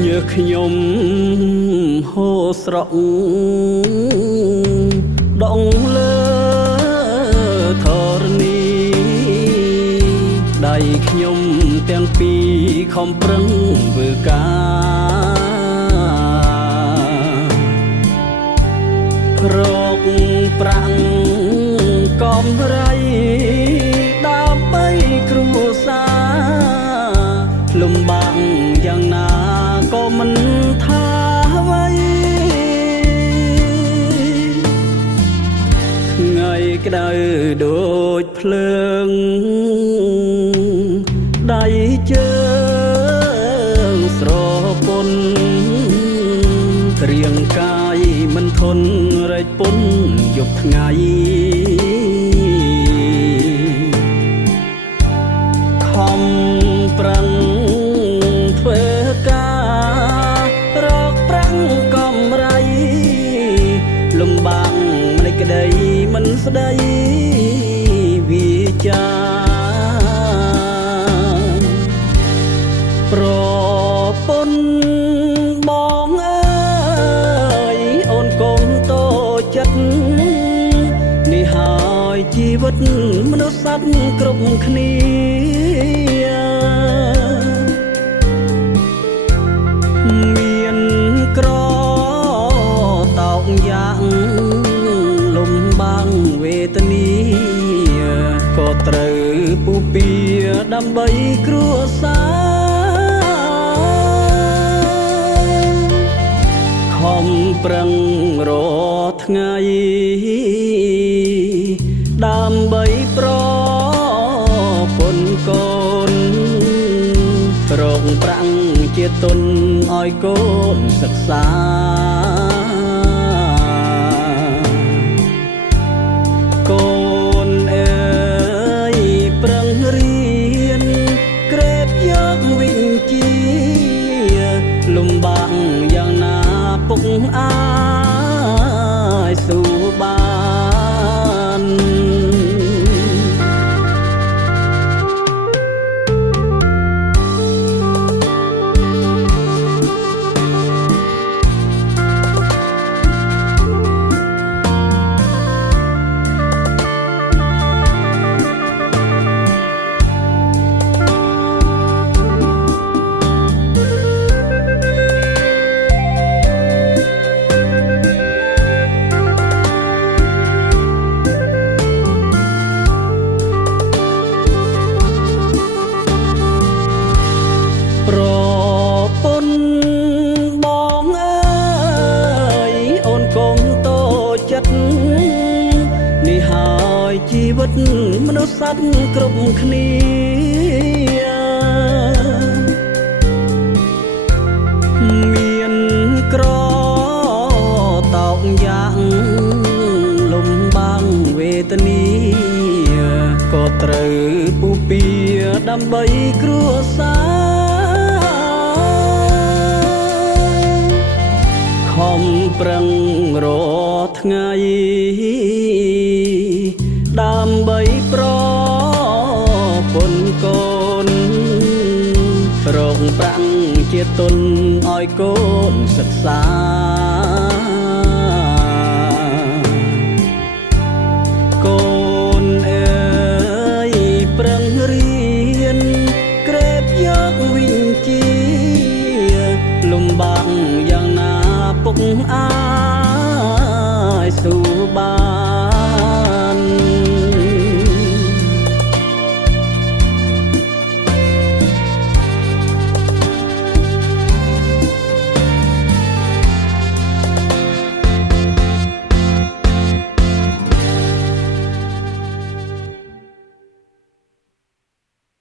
ញើសខ្ញុំហូរស្រក់ដងលើធរណីដៃខ្ញុំទាំងពីរខំប្រឹងធ្វើការរកប្រាំងកំរៃដើម្បីគ្រួសារលំបាកយ៉ាងណាក៏មិនថាអ្វីថ្ងៃក្តៅដូចភ្លើងដៃជើងស្រពន់រាងកាយមិនធន់រែកពុនយប់ថ្ងៃខំប្រឹងធ្វើការរកប្រាំងកំរៃលំបាកនៃក្តីមិនស្ដីវាចាប្រពន្ធបងអើយអូនកូនតូចចិត្តនេះហើយជីវិតមនុស្សសត្វគ្រប់គ្នាមានក្រតោកយ៉ាងលំបាំងវេទនាក៏ត្រូវពុពាដើម្បីគ្រួសារខំប្រឹងរាល់ថ្ងៃដើម្បីប្រពន្ធកូនរកប្រាំងជាទុនឲ្យកូនសិក្សាកូនអើយប្រឹងរៀនក្រេបយកវិជ្ជាលំបាកយ៉ាងណាពុកអាចស៊ូបានប្រពន្ធបងអើយអូនកុំតូចចិត្តនេះហើយជីវិតមនុស្សសត្វគ្រប់គ្នាមានក្រតោកយ៉ាងលំបាំងវេទនាក៏ត្រូវពុពាដើម្បីគ្រួសារខំប្រឹងរាល់ថ្ងៃដើម្បីប្រពន្ធកូនរកប្រាំងជាទុនឲ្យកូនសិក្សាកូនអើយប្រឹងរៀនក្រេបយកវិជ្ជាលំបាកយ៉ាងណាពុកអាចស៊ូបាន